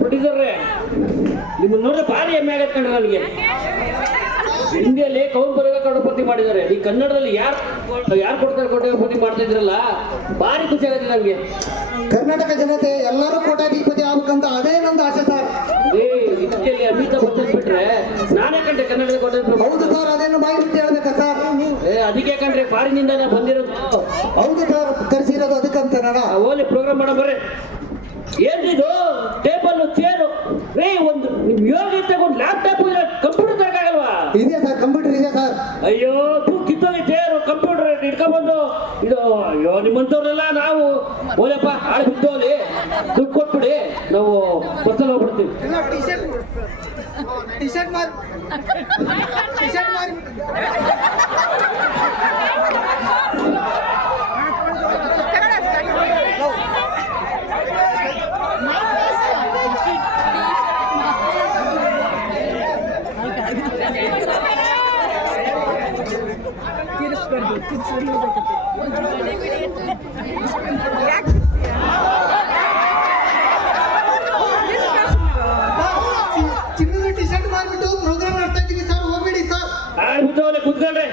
ಪ್ರೊಡ್ಯೂಸರ್ರೆ ನಿಮ್ಮನ್ನ ನೋಡ್ರೆ ಭಾರಿ ಹೆಮ್ಮೆ ಆಗತ್ತೆ ಕಣ್ರಿ ನನಗೆ. ಹಿಂದಿಯಲ್ಲಿ ಕೌನ್ ಬರಗ ಕಡಪತಿ ಮಾಡಿದ್ದಾರೆ, ಈ ಕನ್ನಡದಲ್ಲಿ ಯಾರು ಕೊಡ್ತಾರೆ ಕೋಟ್ಯಾಧಿಪತಿ ಮಾಡ್ತಾ ಇದ್ರಲ್ಲ, ಭಾರಿ ಖುಷಿ ಆಗುತ್ತೆ ನನಗೆ. ಕರ್ನಾಟಕ ಜನತೆ ಎಲ್ಲರೂ ಕೋಟ್ಯಾಧಿಪತಿ ಆಗ್ಬೇಕಂತ ಅದೇ ನಂದು ಆಸೆ ಸರ್. ಇದಕ್ಕೆ ಅಮಿತಾಬ್ ಬಚ್ಚನ್ ಬಿಟ್ರೆ ನಾನೇ ಕಂಡ್ರೆ ಕನ್ನಡದ ಕೋಟ್ಯಾಧಿಪತಿ. ಹೌದು ಸರ್, ಅದೇನು ಬಾಯಿ ಬಿಟ್ಟು ಹೇಳ್ಬೇಕಾ ಸರ್? ಅದಕ್ಕೆ ಕಂಡ್ರೆ ಫಾರಿನಿಂದ ಬಂದಿರೋದು. ಹೌದು ಸರ್, ಕರ್ಸಿರೋದು ಅದಕ್ಕಂತ ಓಲಿ ಪ್ರೋಗ್ರಾಮ್ ಮಾಡೋ ಬರ್ರಿ. ಏನಿದು ಟೇಬಲ್ ಚೇರು ರೇ, ಒಂದು ನಿಮ್ ಯೋಗ ತಗೊಂಡು ಲ್ಯಾಪ್ಟಾಪ್ ಕಂಪ್ಯೂಟರ್ ತರಕಾಗಲ್ವಾ? ಇದೆ ಸರ್, ಕಂಪ್ಯೂಟರ್ ಇದೆ ಸರ್. ಅಯ್ಯೋ ಕಿತ್ತೋಗಿ ಚೇರು ಕಂಪ್ಯೂಟರ್ ಇಟ್ಕೊಂಡ್ಬಂದು ಇದು. ಅಯ್ಯೋ ನಿಮ್ಮಂತವ್ರೆಲ್ಲ ನಾವು ಓಲಪ್ಪ ಹಾಳು ಬಿದ್ದೋಲಿ, ದುಡ್ಡು ಕೊಟ್ಬಿಡಿ, ನಾವು ಬಸ್ಸಲ್ಲಿ ಹೋಗ್ಬಿಡ್ತೀವಿ. ಚಿನ್ನದ ಟಿ ಶರ್ಟ್ ಮಾಡ್ಬಿಟ್ಟು ಪ್ರೋಗ್ರಾಮ್ ಮಾಡ್ತಾ ಇದ್ದೀವಿ ಸರ್, ಹೋಗ್ಬೇಡಿ ಸರ್. ಹಾಳು ಬಿದ್ದೋಲೆ ಕೂತ್ಕೊಂಡ್ರೆ.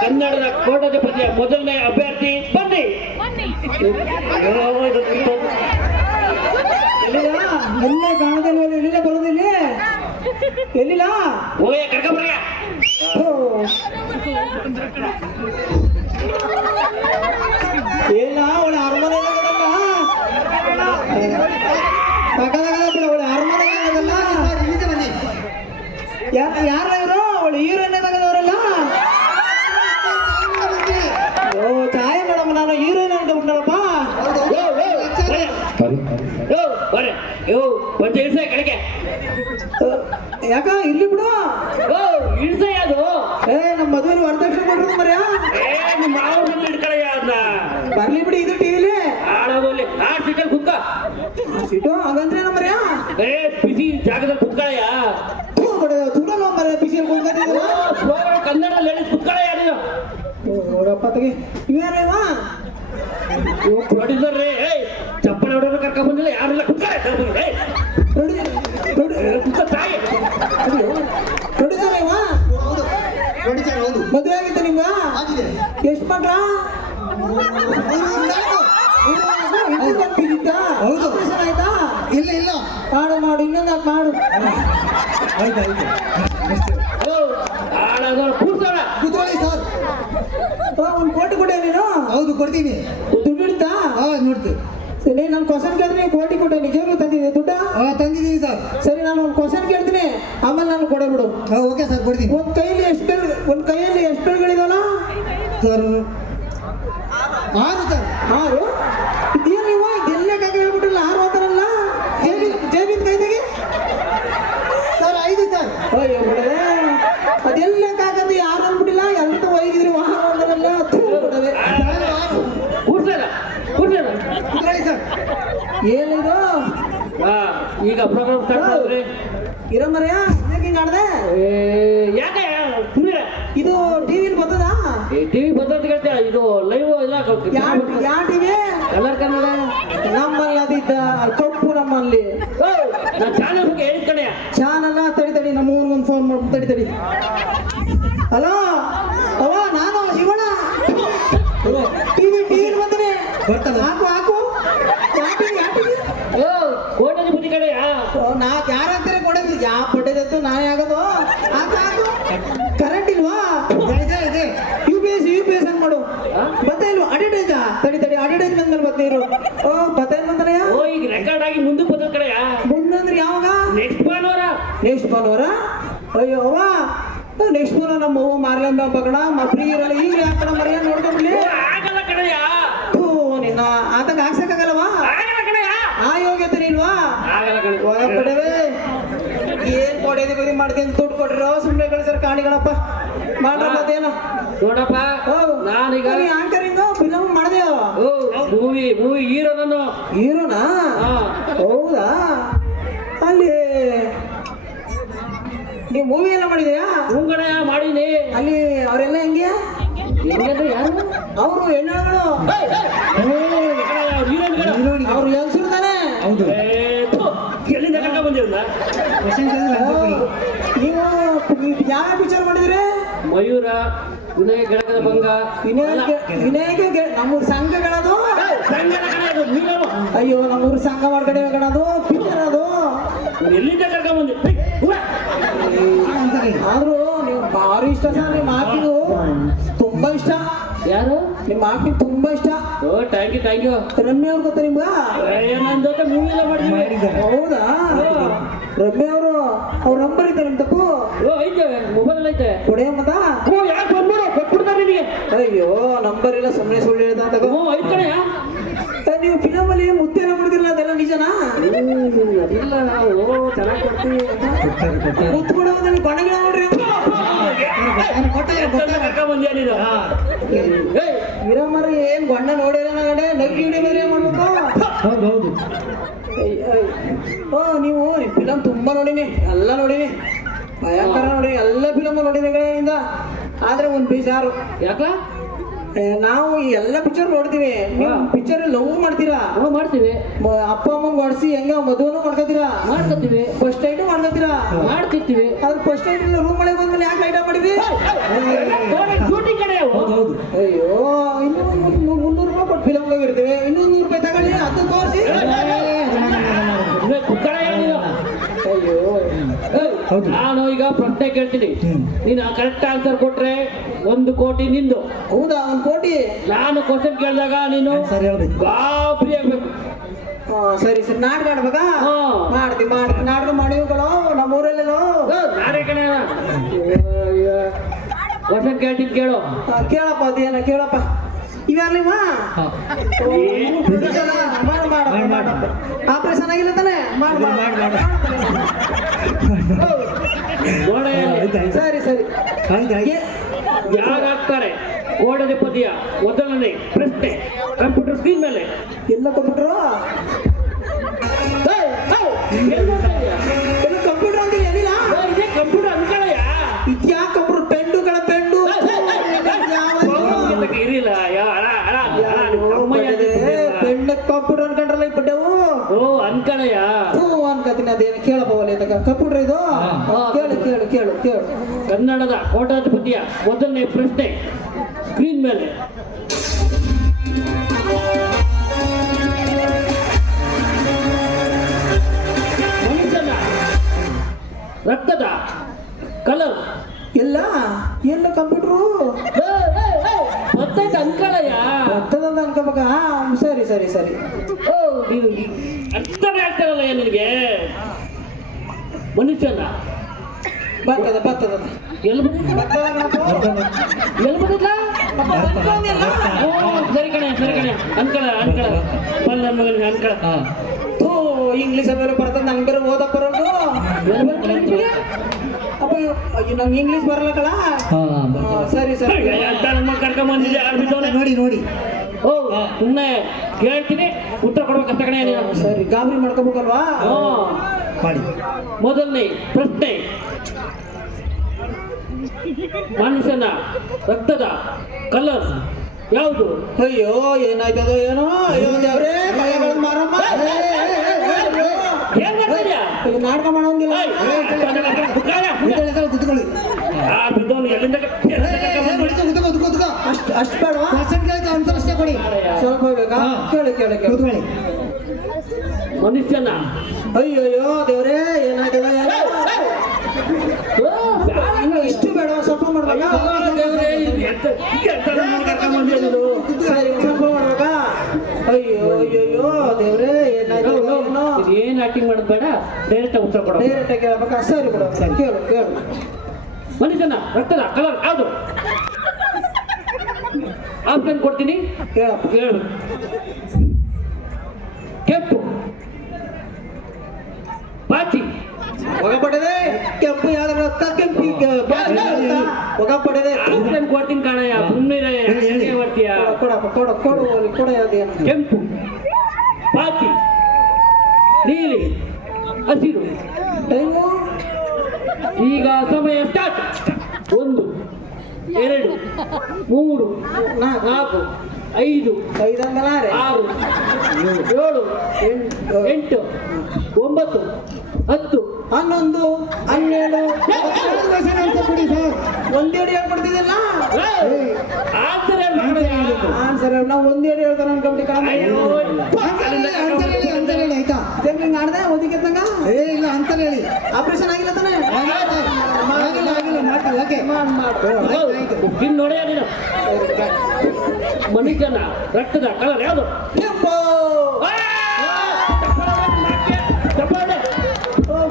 ಕನ್ನಡದ ಕೋಟ್ಯಾಧಿಪತಿಯ ಮೊದಲನೇ ಅಭ್ಯರ್ಥಿ ಬನ್ನಿ. ಎಲ್ಲ ಕಾಣದಲ್ಲಿ ಎಲ್ಲಿಲ್ಲ ಬರೋದಿಲ್ಲ, ಎಲ್ಲಿಲ್ಲ ಹೋಗಿ ಕರ್ಕೊಂಬರ್ಯ. ಏನ ಅವಳ ಅರಮನೆ ಅವಳ ಅರಮನೆ ಯಾರ ಇವರು? ಅವಳು ಹೀರೋಯಿನ್ ತಗದವರಲ್ಲ. ಓ ಚಾಯ್ ಮೇಡಮ್, ನಾನು ಹೀರೋಯಿನ್ ಅಂತ ಬಿಟ್ಟನಪ್ಪ. ಕಡೆಗೆ ಯಾಕ ಇಲ್ಲಿ ಬಿಡು. ಇಳ್ಸಯ್ಯ ಅದು. ನಮ್ಮ ಮದುವೆ ವರದಕ್ಷಿಣೆ ಕೊಡ್ರಿ ಮರ್ಯ. ನಿಮ್ಮ ಮಾವ ಇಟ್ಕಳಯ್ಯ ಅದನ್ನ. ಬರ್ಲಿ ಬಿಡಿ, ಇದು ಟಿವಿಲಿ ಆಡೋದಲ್ಲಿ ಆ ಸೀಟಲ್ಲಿ ಕುತ್ಕ. ಸೀಟು ಹಂಗಂದ್ರೆ ಮರ್ಯ ಬಿಸಿ ಜಾಗದಲ್ಲಿ ಕುತ್ಕಳಯ್ಯ. ತುಡಲ್ಲ ಮರ್ಯ, ಬಿಸಿಯಲ್ಲಿ ಕುತ್ಕೊಂಡಿದ್ದೀರ. ಕನ್ನಡದಲ್ಲಿ ಹೇಳಿ ಕುತ್ಕಳಯ್ಯ ನೀನು. ನೋಡಪ್ಪ ತಗಿ, ಇವ್ಯಾರೇವ ಪ್ರೊಡ್ಯೂಸರ್ ರೇ. ಚಪ್ಪಲಿ ಹೊಡೆದು ಕರ್ಕೊಂಡ್ ಬಂದಿಲ್ಲ, ಯಾರೆಲ್ಲ ಕುತ್ಕಳೆ ತಾಯಿ. ಪ್ರೊಡ್ಯೂಸರ್ ಮದುವೆ ಆಗಿತ್ತು ನಿಮ್ಗ? ಎಷ್ಟು ಮಕ್ಳ? ಆಯ್ತಾ? ಇಲ್ಲ ಇಲ್ಲ, ಮಾಡು ಮಾಡು, ಇನ್ನೊಂದು ಮಾಡು. ಕೂತ್ಕೊಳ್ಳಿ ಸರ್. ಒಂದು ಕೋಟಿ ಕೊಟ್ಟೆ ನೀನು? ಹೌದು ಕೊಡ್ತೀನಿ. ದುಡ್ಡು ಇಡ್ತಾ? ನೋಡ್ತೀವಿ. ಸರಿ, ನಾನು ಕ್ವಶನ್ ಕೇಳಿದ್ರೆ ಕೋಟಿ ಕೊಟ್ಟೆ, ನಿಜವಾಗ್ಲೂ ತಂದಿದೆ ದುಡ್ಡ? ತಂದಿದ್ದೀನಿ ಸರ್. ಸರಿ, ನಾನು ಒಂದು ಕ್ವಶನ್ ಕೇಳ್ತೀನಿ, ಆಮೇಲೆ ನಾನು ಕೊಡೇ ಬಿಡು. ಓಕೆ ಸರ್, ಕೊಡ್ತೀನಿ. ಒಂದು ಕೈಯಲ್ಲಿ ಎಷ್ಟು ಬೆಳ್ಗಳಿದಾವಲ್ಲ ಸರ್? 6 ಸರ್. 6? ಇದೇನು ನೀವು ಇದೆಲ್ಲ ಕಾಕ ಹೇಳ್ಬಿಟ್ಟಿಲ್ಲ, 6 ಅಂತಾರಲ್ಲ. ಜೇಬಿನ ಕೈದಾಗೆ ಸರ್ 5 ಸರ್. ಅಯ್ಯೋ ಬಿಡದೆ, ಅದೆಲ್ಲ ಕಾಕಂದು 6 ಅಂದ್ಬಿಟ್ಟಿಲ್ಲ, ಎಲ್ಲ ಒಯ್ಗಿದ್ರಿ 6 ಅಂತಾರಲ್ಲ. ಬಿಡದೆ ಏನಿದು? ಈಗ ಪ್ರೋಗ್ರಾಮ್ ಸ್ಟಾರ್ಟ್ ಮಾಡಿದ್ರಿ ಇರಮರ್ಯ, ಹಿಂಗ ಆಡ್ದೆ ಯಾಕೆ? ಇದು ಟಿವಿಲಿ ಬರ್ತದ? ಟಿವಿ ಬರ್ತದ ಕೇಳ್ತೀಯ? ಇದು ಲೈವ್ ಎಲ್ಲ ಯಾವ ಟಿವಿ? ಕಲರ್ ಕನ್ನಡ. ನಮ್ಮಲ್ಲಿ ಅದಿದ್ದ ಕಪ್ಪು, ನಮ್ಮಲ್ಲಿ ನಾನು ಚಾನಲ್ ಬಗ್ಗೆ ಹೇಳಿದ ಕಣೆ. ಚಾನಲ್ ತಡಿ, ನಮ್ಮ ಊರಿಗೊಂದು ಫೋನ್ ಮಾಡಿ ತಡಿ. ಹಲೋ ಅವ, ನಾನು ಶಿವಣ್ಣ. ಟಿವಿ ಬಂದ್ರೆ ಹಾಕು ಹಾಕು. ಕೋಟ್ಯಾಧಿಪತಿ ಕಡೆ ಯಾರಂತಾರೆ ಕೊಡೋದು? ಯಾವ ಕೊಟ್ಟಿದ್ದು ನಾನೇ ಆಗೋದು? ಹಾಕು ಹಾಕು. ಕರೆಂಟ್ ಇಲ್ವಾ? ಇದೆ. ಯು ಪಿ ಎಸ್ ಅಂತ ಮಾಡು. ಬತ್ತ ಇಲ್ವಾ? ಅಡ್ವರ್ಟೈಸ್ ತಡಿ, ಅಡ್ವರ್ಟೈಸ್ಮೆಂಟ್ ಮೇಲೆ ಬತ್ತ ಇರು. ಬತ್ತ ಏನ್ ಬಂತಾರಯ್ಯ? ಈಗ ರೆಕಾರ್ಡ್ ಆಗಿ ಮುಂದಕ್ಕೆ ಬರ್ತದ ಕಡೆಯ. ಮುಂದಂದ್ರೆ ಯಾವಾಗ? ನೆಕ್ಸ್ಟ್ ಭಾನುವಾರ. ಅಯ್ಯೋ ಅವ್ವ, ನೆಕ್ಸ್ಟ್ ಭಾನುವಾರ ನಮ್ಮ ಅವ್ವ ಮಾರ್ಲಂಬ ಬಗಡ ಫ್ರೀ ಇರಲ್ಲ. ಈಗ ಯಾಕಡ ಮರ್ಯ ನೋಡ್ಕೊಂಡ್ಬಿಡ್ಲಿ. ಆಗಲ್ಲ ಕಡೆಯ. ನಿನ್ನ ಆತಂಕ ಹಾಕ್ಸಕ್ಕಾಗಲ್ವಾ? ಆ ಯೋಗ್ಯತೆ ಇಲ್ವಾ? ಪಡೆವೆ ಏನ್ ಕೊಡೋದು ಬರೀ ಮಾಡ್ಕೊಂಡು ದುಡ್ಡು ಕೊಟ್ರ ಸುಮ್ಮನೆ ಗಳಿಸ್ರ ಕಾಣಿಗಳಪ್ಪ ಮಾಡ್ರಪ್ಪ. ಅದೇನೋ ನೋಡಪ್ಪ, ನಾನೀಗ ಆಂಕರಿಂಗ್ ಫಿಲಮ್ ಮಾಡಿದೆವು. Movie hero. ನಾನು ಹೀರೋನಾ? ಹೌದಾ? ಅಲ್ಲಿ ನೀವು ಮೂವಿ ಎಲ್ಲ ಮಾಡಿದೆಯಾ? ಮುಂಗಡ ಮಾಡೀನಿ. ಅಲ್ಲಿ ಅವರೆಲ್ಲ ಹೆಂಗೆ? ಯಾರು? ಅವರು ಹೆಣ್ಣುಗಳು. ಅವ್ರು ಹೆಂಗಸರು ತಾನೆ. ಹೌದು. ಎಲ್ಲಿಂದ ಕರ್ಕ ಬಂದಿರಲ್ಲ ನೀವು ಯಾವ ಪಿಕ್ಚರ್ ಮಾಡಿದ್ರಿ? ಮಯೂರ, ವಿನಯ ಗೆಳಗದ ಭಂಗ, ವಿನಯಕ್ಕೆ ನಮ್ಮೂರು ಸಂಘಗಳದು. ಅಯ್ಯೋ ನಮ್ಮೂರು ಸಂಘ ಮಾಡ್ಕಡೆ ಕಣದು ಪಿಕ್ಚರ್ ಅದು. ಎಲ್ಲಿಂದ ಕರ್ಕ ಬಂದಿ? ಆದ್ರೂ ನೀವು ಭಾರಿ ಇಷ್ಟ ಸರ್, ನಿಮ್ಮ ಆಕ್ಟಿಂಗು ತುಂಬಾ ಇಷ್ಟ. ಯಾರು? ನಿಮ್ಮ ಆಕ್ಟಿಂಗ್ ತುಂಬಾ ಇಷ್ಟ. ಓ ಥ್ಯಾಂಕ್ ಯು ಥ್ಯಾಂಕ್ ಯು. ರಮ್ಯ ಅವ್ರು ಗೊತ್ತಾ ನಿಮ್ಗ? ನನ್ನ ಜೊತೆ ಮೂವಿ ಎಲ್ಲ ಮಾಡಿದ್ವಿ. ಹೌದಾ? ರಮ್ಯ ಅವರು ಅವ್ರ ನಂಬರ್ ಐತೆ ನಿಮ್ ತಪ್ಪು? ಓ ಐತೆ, ಮೊಬೈಲ್ ಐತೆ. ಕೊಡೆಯ ಮತ? ಓ ಯಾಕೆ ಬಂದ್ಬಿಡು, ಕೊಟ್ಬಿಡ್ತಾರೆ ನಿನಗೆ. ಅಯ್ಯೋ ನಂಬರ್ ಇಲ್ಲ, ಸುಮ್ಮನೆ ಸುಳ್ಳು ಹೇಳ್ದ ಅಂತ. ಓ ಐತ್ ಕಣಯ್ಯ. ನೀವು ಫಿಲಮ್ ಅಲ್ಲಿ ಮುತ್ತೆಲ್ಲ ಮಾಡಿದಿರಲ್ಲ, ಅದೆಲ್ಲ ನಿಜನಾ? ಇಲ್ಲ ನಾವು ಚೆನ್ನಾಗಿ ಕೊಡ್ತೀವಿ. ಮುತ್ತು ಕೊಡೋದ್ರಲ್ಲಿ ಬಣಗಳ ನೋಡ್ರಿ. ಕರ್ಕ ಬಂದ್ಯಾ ನೀನು? ವಿರಾಮರ ಏನ್ ಬಣ್ಣ ನೋಡಿರ ನಗಡೆ ನಗ್ಗಿ ಹಿಡಿ ಬೇರೆ ಏನ್ ಮಾಡ್ಬೇಕು? ಹೌದು. ಓ ನೀವು ಫಿಲಮ್ ತುಂಬಾ ನೋಡಿನಿ, ಎಲ್ಲ ನೋಡಿನಿ, ಭಯಂಕರ ನೋಡಿನಿ, ಎಲ್ಲ ಫಿಲಮ್ ನೋಡಿನಿ ಕಡೆಯಿಂದ. ಆದ್ರೆ ಒಂದ್ ಬೇಜಾರು. ಯಾಕ? ನಾವು ಈ ಎಲ್ಲ ಪಿಕ್ಚರ್ ನೋಡ್ತೀವಿ, ನೀವು ಪಿಕ್ಚರ್ ಲವ್ ಮಾಡ್ತೀರಾ? ನಾವು ಮಾಡ್ತೀವಿ. ಅಪ್ಪ ಅಮ್ಮಂಗ್ ಹೊಡ್ಸಿ ಹೆಂಗ ಮದುವೆನೂ ಮಾಡ್ಕೋತೀರಾ? ಮಾಡ್ಕೊತೀವಿ. ಫಸ್ಟ್ ನೈಟು ಮಾಡ್ಕೋತೀರಾ? ಮಾಡ್ತಿರ್ತೀವಿ. ಅದ್ರ ಫಸ್ಟ್ ನೈಟ್ ಇಲ್ಲ, ರೂಮ್ ಒಳಗೆ ಬಂದ್ಮೇಲೆ ಯಾಕೆ ಲೈಟ್ ಮಾಡಿದ್ವಿ? ಶೂಟಿಂಗ್ ಕಡೆ ಹೌದು. ಅಯ್ಯೋ ಇನ್ನೂ 300 ರೂಪಾಯಿ ಕೊಟ್ಟು ಫಿಲಮ್ಗೆ ಇರ್ತೀವಿ, ಇನ್ನೂ 100 ರೂಪಾಯಿ ತಗೊಳ್ಳಿ, ಅದು ತೋರಿಸಿ. ಅಯ್ಯೋ ಹೌದು. ನಾನು ಈಗ ಪ್ರಶ್ನೆ ಕೇಳ್ತೀನಿ, ನೀನು ಕರೆಕ್ಟ್ ಆನ್ಸರ್ ಕೊಟ್ರೆ 1 ಕೋಟಿ ನಿಂದು. ಹೌದಾ? 1 ಕೋಟಿ? ನಾನು ಕ್ವಶನ್ ಕೇಳಿದಾಗ ನೀನು ಸರಿ ಹೇಳ್ಬೇಕು. ಗಾಬರಿ ಆಗ್ಬೇಕು. ಸರಿ ಸರಿ, ನಾಟಕ ಆಡ್ಬೇಕಾ? ಹಾ. ಮಾಡ್ತೀವಿ ನಾಟಕ ಮಾಡಿವ್ಗಳು ನಮ್ಮ ಊರಲ್ಲೆಲ್ಲೋ. ನಾನೇ ಕಣೆ. ಕ್ವಶನ್ ಕೇಳ್ತೀನಿ ಕೇಳು. ಕೇಳಪ್ಪ, ಅದೇನ ಕೇಳಪ್ಪ. ಇವ್ಯಾರ್ಲಿಮ್ಮ ಆಪರೇಷನ್ ಆಗಿಲ್ಲ ತಾನೆ? ನೋಡ ಸರಿ ಸರಿ. ಯಾರಾಗ್ತಾರೆ ಓಡದೆ ಪದ್ಯ? ಮೊದಲನೇ ಪ್ರಶ್ನೆ ಕಂಪ್ಯೂಟರ್ ಸ್ಕ್ರೀನ್ ಮೇಲೆ. ಎಲ್ಲ ಕಂಪ್ಯೂಟರ್ ಎಲ್ಲ ಕಂಪ್ಯೂಟರ್ ಅಂತೀವಿ, ಏನಿಲ್ಲ ಇದೇ ಕಂಪ್ಯೂಟರ್ ಅನ್ಕೊಳ್ಳಯ್ಯ. ಇದ್ಯಾ ಕಂಪ್ಯೂಟರ್? ಪೆಂಡುಗಳ ಪೆಂಡು ಇರಿಲ್ಲ. ಪೆಂಡ್ ಕಂಪ್ಯೂಟರ್ ಅನ್ಕೊಂಡ್ರಲ್ಲ ಈ ಪಡ್ಡೆವು. ಓ ಅನ್ಕಣಯ್ಯ. ಅನ್ಕತೀನಿ, ಅದೇನು ಕೇಳಪ್ಪ ಒಲೆ ಕಂಪ್ಯೂಟರ್ ಇದು. ಕೇಳು ಕೇಳು ಕೇಳು ಕೇಳು. ಕನ್ನಡದ ಕೋಟಾಧಿಪತಿಯ ಮೊದಲನೇ ಪ್ರಶ್ನೆ ಸ್ಕ್ರೀನ್ ಮೇಲೆ. ಮನುಷ್ಯನ ರಕ್ತದ ಕಲರ್ ಎಲ್ಲ ಎಲ್ಲ ಕಂಪ್ಯೂಟ್ರು ಗೊತ್ತಾಯ್ತು ಅನ್ಕೊಳ್ಳಯ್ಯ. ರಕ್ತದಂತ ಅನ್ಕೋಬೇಕಾ? ಸರಿ ಸರಿ ಸರಿ. ಓ ನೀನು ಅರ್ಥನೇ ಆಗ್ತಾರಲ್ಲ ನಿನಗೆ. ಮನುಷ್ಯನ ಬರ್ತದ ಬರ್ತದ ಎಲ್ಲಿ ಬಂದಿದ್ದ? ಎಲ್ಲಿ ಬಂದಿದ್ಲ? ಸರಿ ಕಣೆ ಸರಿ ಕಣೆ ಅನ್ಕಳ ಬಲ್ಲ ಮಗನಿಗೆ ಅನ್ಕಳ. ಇಂಗ್ಲೀಷ್ ಬೇರೆ ಬರ್ತದ, ನಂಗೆ ಬೇರೆ ಓದಕ್ ಬರೋದು. ಅಪ್ಪ ನಂಗೆ ಇಂಗ್ಲೀಷ್ ಬರಲ್ಲಕಲ್ಲ. ಸರಿ ಸರಿ. ಅಂತ ನಮ್ಮ ಕರ್ಕೊಂಡ್ ಬಂದಿದ್ದೆ ಆಡ್ಬಿಟ್ಟವನೆ. ನೋಡಿ ನೋಡಿ. ಓ ಸುಮ್ಮನೆ ಕೇಳ್ತೀನಿ, ಉತ್ತರ ಕೊಡ್ಬೇಕಂತ ಕಣೆ ನೀನು. ಸರಿ, ಗಾಬರಿ ಮಾಡ್ಕೋಬೇಕಲ್ವಾ? ಮಾಡಿ. ಮೊದಲನೇ ಪ್ರಶ್ನೆ, ಮನುಷ್ಯನ ರಕ್ತದ ಕಲರ್ ಯಾವುದು? ಅಯ್ಯೋ ಏನಾಯ್ತದೋ ಏನೋ. ಅಯ್ಯೋ ದೇವ್ರೇ, ಮಳೆಗಳು ಮಾರಮ್ಮ. ಏನ್ ಮಾಡ್ತಿದ್ಯಾ? ನಾಟಕ ಮಾಡೋಂಗಿಲ್ಲ. ಕುತ್ಕೊಳ್ಳಿ. ಎಲ್ಲಿಂದ ಅಷ್ಟು ಬೇಡವಾ? ಆನ್ಸರ್ ಅಷ್ಟೇ ಕೊಡಿ. ಸ್ವಲ್ಪ ಬೇಕಾ? ಕೇಳಿ ಕೇಳಿ ಕೇಳಿ. ಕೂತ್ಕೊಳ್ಳಿ. ಮನುಷ್ಯನ ಅಯ್ಯೋಯ್ಯೋ ದೇವ್ರೇ, ಏನಾಯ್ತದ ಏನೋ. ಇನ್ನು ಇಷ್ಟು ಬೇಡ, ಸ್ವಲ್ಪ ಮಾಡ್ಬೇಕಾ? ಸರಿ, ಸ್ವಲ್ಪ ಮಾಡ್ಬೇಕಾ? ಅಯ್ಯೋ ಅಯ್ಯೋಯ್ಯೋ ದೇವ್ರೇ, ಏನಾಯ್ತದ ಏನೋ. ಏನ್ ಆಕ್ಟಿಂಗ್ ಮಾಡೋದು ಬೇಡ, ಡೈರೆಕ್ಟ್ ಉತ್ತರ ಕೊಡ. ಡೈರೆಕ್ಟ್ ಕೇಳ್ಬೇಕಾ? ಸರಿ ಬಿಡು, ಕೇಳು ಕೇಳು. ಮನುಷ್ಯನ ರಕ್ತದ ಕಲರ್ ಯಾವುದು? ಆಪ್ಷನ್ ಕೊಡ್ತೀನಿ, ಕೇಳಪ್ಪ. ಹೇಳು. ಕೆಂಪು, ಬಾಚಿ, ಹೊಗ ಪಡೆದೆ. ಕೆಂಪು ಯಾವ್ದು ರಕ್ತ? ಕೆಂಪು ಹೊಗ ಪಡೆದೆ. ಆಪ್ಷನ್ ಕೊಡ್ತೀನಿ ಕಾಣಯ್ಯ, ಸುಮ್ಮನೆ ಬರ್ತೀಯ. ಕೊಡಪ್ಪ ಕೊಡ ಕೊಡು ಕೊಡ. ಯಾವ್ದೇನು? ಕೆಂಪು, ಬಾಚಿ, ನೀಲಿ, ಹಸಿರು. ಟೈಮು ಈಗ ಸಮಯ ಸ್ಟಾರ್ಟ್. 1 2 3 4 5 ಐದಂಗಲಾರೆ 6 7 8 9 10 11 12 ಅಂತ ಕೊಡಿ ಸರ್. ಒಂದೇಡಿ ಹೇಳ್ಕೊಡ್ತಿದ್ದಿಲ್ಲ ಆನ್ಸರ್ ಸರ್ ನಾವು ಒಂದೇಡಿ ಹೇಳ್ತಾನೆ ಅನ್ಕೊಂಬಿಟ್ಟು ಕಣ ಅಂತ ಹೇಳಿ ಆಯ್ತಾ? ಹಿಂಗ್ ಆಡ್ದೆ ಓದಿಕೆತ್ತಂಗ ಇಲ್ಲ ಅಂತ ಹೇಳಿ. ಆಪರೇಷನ್ ಆಗಿಲ್ಲ ತಾನೆ ಆಗಿಲ್ಲ ಮಾಡ್ತೀವಿ. ಓಕೆ ಮಾಡು ನೋಡಿಯ ನೀನು ಮನುಷ್ಯನ ರಕ್ತದ ಕಲರ್ ಯಾವುದು? ಕೆಂಪು.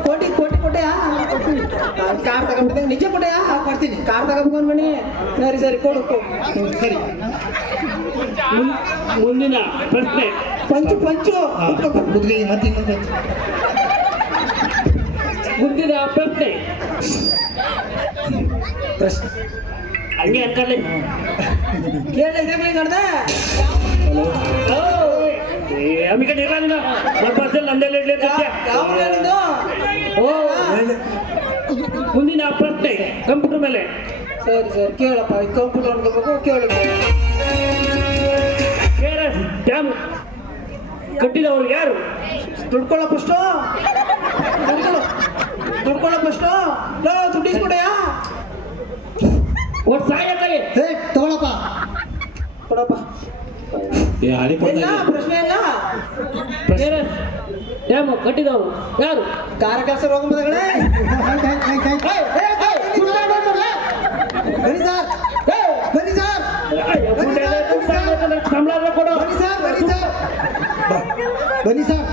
ಕೋಟಿ ಕೋಟಿ ಕೊಟ್ಟೆಯಾ ಕಾರ್ ತಗೊಂಡಿದ್ದೆ ನಿಜ ಕೊಟ್ಟೆಯಾ ಕೊಡ್ತೀನಿ. ಕಾರ್ ತಗೊಂಡ್ಕೊಂಡು ಬನ್ನಿ ಸರಿ ಕೊಡು ಸರಿ. ಮುಂದಿನ ಪ್ರಶ್ನೆ ಪಂಚು ಪಂಚು ಮುದ್ಗೆ ಮತ್ತೆ ಇನ್ನೊಂದು ಪಂಚು. ಮುಂದಿನ ಪ್ರಶ್ನೆ ಪ್ರಶ್ನೆ ಹಂಗೆ ಅನ್ಕೊಳ್ಳಿ. ಕೇಳ ಇದಾಗ್ಲಿ ಕಡ್ದೆ ಅಮಿಕ ನೀನು ನಂದೆಲ್ಲ ಯಾವ ಹೇಳಿದ್ದು ಮುಂದಿನ ಪ್ರಶ್ನೆ ಕಂಪ್ಯೂಟರ್ ಮೇಲೆ ಸರಿ ಕೇಳಪ್ಪ ಕಂಪ್ಯೂಟರ್ ಅನ್ಕೋಬೇಕು ಕೇಳು KRS ಡ್ಯಾಮ್ ಕಟ್ಟಿದವರು ಯಾರು? ದುಡ್ಕೊಳ್ಳೋ ಫಸ್ಟು ದುಡ್ಕೊಳ್ಳೋ ಫಸ್ಟು ದುಡ್ಡಿಸ್ಕೊಡೆಯಾ ಒಟ್ಟು ಸಹಾಯಕ್ಕಾಗಿ ತಗೊಳಪ್ಪ. ಕೊಡಪ್ಪ ಇಲ್ಲ ಪ್ರಶ್ನೆ ಇಲ್ಲ KRS ಡ್ಯಾಮ್ ಕಟ್ಟಿದವರು ಯಾರು? ಕಾರ ಕೆಲಸ ರೋಗ ಮದಗಳೇ ಬನ್ನಿ ಸರ್ ಬನ್ನಿ ಸರ್ ಸಂಬಳ ಕೊಡು. ಬನ್ನಿ ಸರ್ ಬನ್ನಿ ಸರ್ ಬನ್ನಿ ಸರ್